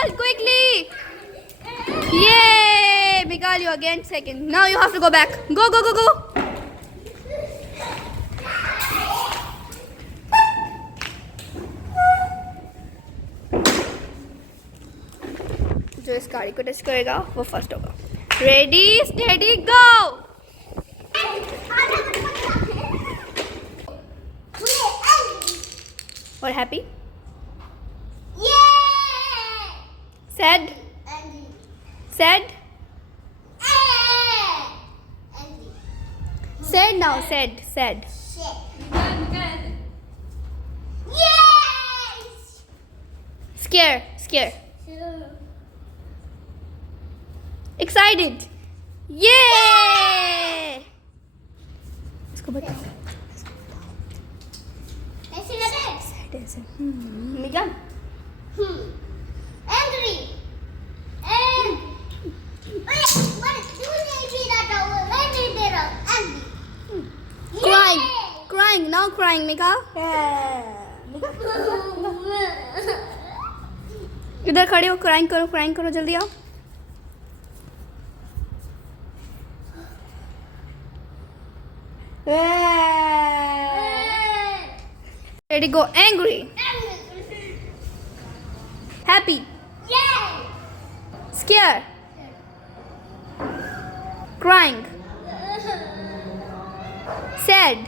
Mikal, quickly! Yay! Mikal, you again second. Now you have to go back. Go, go, go, go. जो इस गाड़ी को test करेगा वो फर्स्ट होगा. रेडी स्टेडी गो. और happy. Sad. Sad. Sad now. Sad. Sad. Scare. Scare. Excited. Yay! इसको बताओ. Sad ऐसे. Megan. Angry. Crying. Crying. Now crying, Mika. इधर खड़े हो. Crying करो. Crying करो. जल्दी आओ. Ready, go. Angry. Happy. Scared. Crying. Sad.